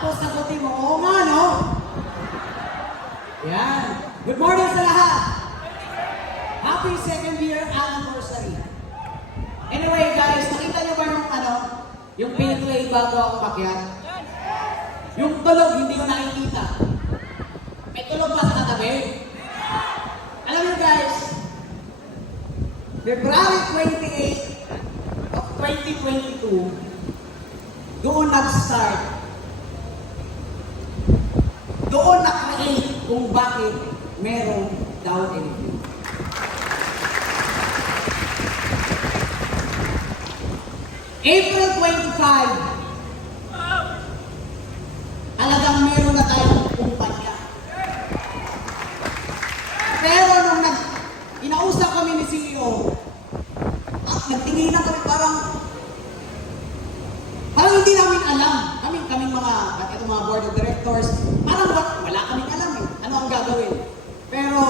sasagutin mo, oo nga, no? Yan. Good morning sa lahat. Happy second year anniversary. Anyway, guys, nakita niyo ba yung ano, yung pinplay bago ako pakyat? Yung tulog, hindi ko nakikita. May tulog ba sa katabi? Alam niyo guys, February 28 of 2022, doon nag-start. Doon na-create kung bakit meron daw anything. April 25, talagang meron na tayong kumpanya. Pero nung nag, inausap kami ni CEO, at nagtinginan kami parang, parang hindi namin alam. Kami, kaming mga, ito mga board of directors, wala, kaming alam eh. Ano ang gagawin? Pero,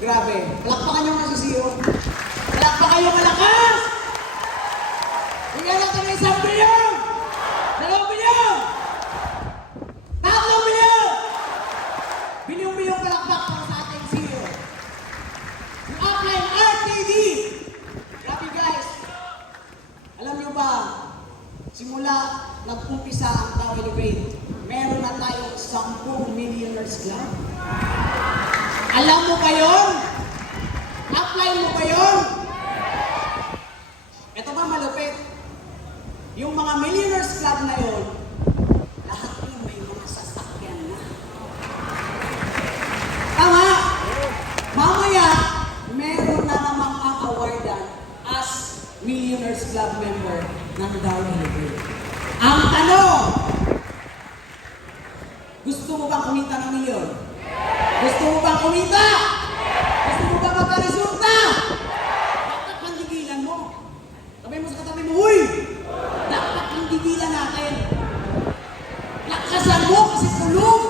grabe, palakpakan si CEO. Palakpakan nyo malakas! Bigyan natin ng isang bilyon! Dalawang bilyon! Tatlong bilyon! Bilyong-bilyong palakpak para sa ating CEO. Yung upline RTD! Grabe guys! Alam nyo ba, simula nag-umpisa ang Tao Elevate, meron na tayong 10 club. Alam mo ba yun? Upline mo ba yun? Ito ba malupit? Yung mga millionaires club na yun, lahat yun may mga sasakyan na. Tama! Mamaya, meron na namang ang awardan as Millionaires Club member ng Dow Elevate. Ang tanong, gusto mo bang kumita ng milyon? Gusto mo bang kumita? Gusto mo bang magkaresulta? Dapat pandigilan mo. Sabi mo sa katabi mo, Uy! Dapat pandigilan natin. Lakasan mo kasi tulog.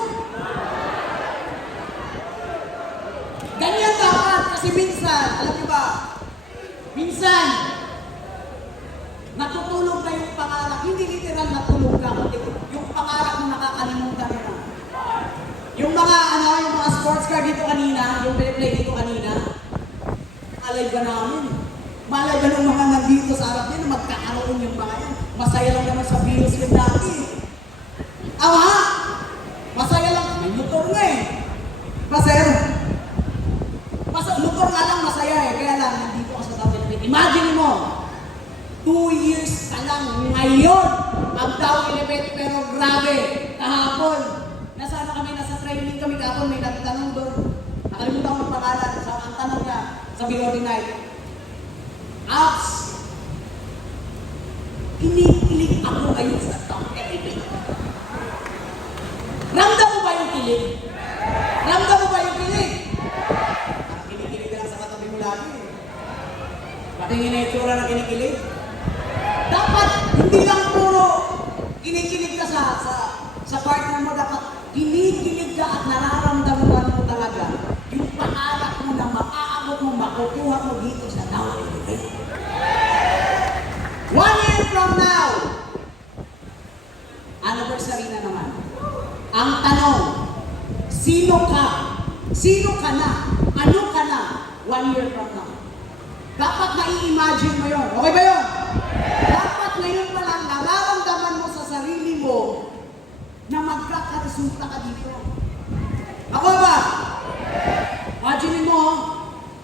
Ganyan dapat kasi minsan, alam niyo ba, minsan, natutulog na yung pangarap. Hindi literal natulog ka, kundi yung pangarap mo nakakalimutan na. Yung mga, ano, yung mga sports car dito kanina, yung play dito kanina, alay ba namin? Malay ba ng mga nandito sa harap na magkakaroon yung mga yan? Masaya lang naman sa bills yun dati. Ama, masaya lang. May motor nga eh. Masaya lang. Masa, motor nga lang masaya eh. Kaya lang, nandito ka sa Dow Elevate. Imagine mo, two years ka lang ngayon ang Dow Elevate. Pero grabe, kahapon, nasa ano kami, nasa training kami kahapon, may nagtanong doon. Nakalimutan ko ang pangalan. Sa, ang tanong niya, sa Bilodi Night, Apps, kinikilig ako ngayon sa Dow Elevate. Ramdam mo ba yung kilig? Ramdam mo ba yung kilig? Parang kinikilig lang sa katabi mo lagi. Patingin na itsura na kinikilig. Dapat hindi lang kinikilig ka sa sa sa partner mo. Dapat kinikilig ka at nararamdaman mo talaga yung pangarap mo na maaabot mo, makukuha mo dito sa Dow Elevate. One year from now, anniversary na naman. Ang tanong, sino ka? Sino ka na? Ano ka na? One year from now. Dapat nai-imagine mo yon. Okay ba yon? Dapat ngayon pa lang nararamdaman mo sa sarili mo na magkakaresulta ka dito. Ako ba? Imagine mo,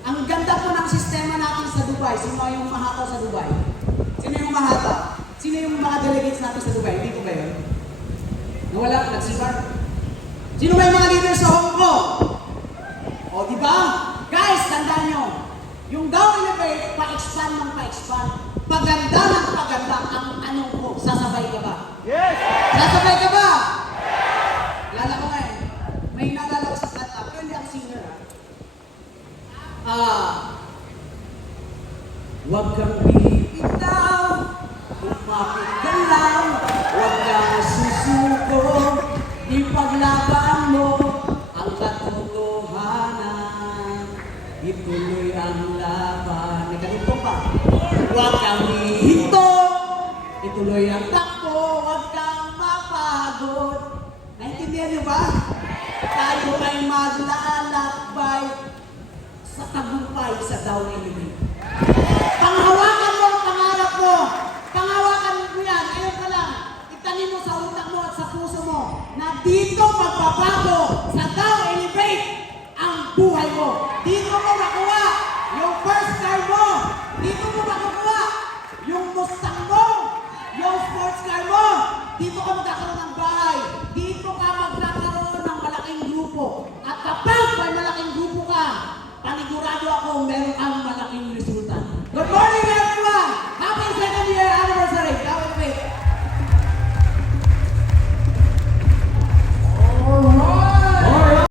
ang ganda po ng sistema natin sa Dubai. Sino yung mahataw sa Dubai? Sino yung mahataw? Sino yung mga delegates natin sa Dubai? Hindi ko ba yun? Nawala, nagsibar. Sino ba yung mga leaders sa Hong Kong? O, di ba? Guys, tandaan nyo, yung Dow Elevate, pa-expand ng pa-expand. Paganda ng paganda ang anong ko, sasabay ka ba? Yes! Sasabay ka ba? Lala ko nga eh. May naalala ko sa kanta, pero hindi ako singer ah. Ah, Huwag kang bibitaw, kumapit ka lang, huwag kang susuko, ipaglaban mo ang katotohanan, ituloy ang laban. Ganito pa. Huwag kang hihinto, ituloy ang takbo, huwag kang mapagod, Naintindihan niyo ba? Tayo ay maglalakbay sa tagumpay sa Down Elevate. Panghawakan mo ang pangarap mo. Panghawakan mo yan. Ayun ka lang. Itanim mo sa utak mo at sa puso mo na dito magbabago sa Down Elevate ang buhay mo. Dito mo makuha yung first car mo. Dito mo makukuha yung Mustang mo. Yung sports car mo. Dito ka magkakaroon ng bahay. Dito ka magkakaroon ng malaking panigurado ako meron malaking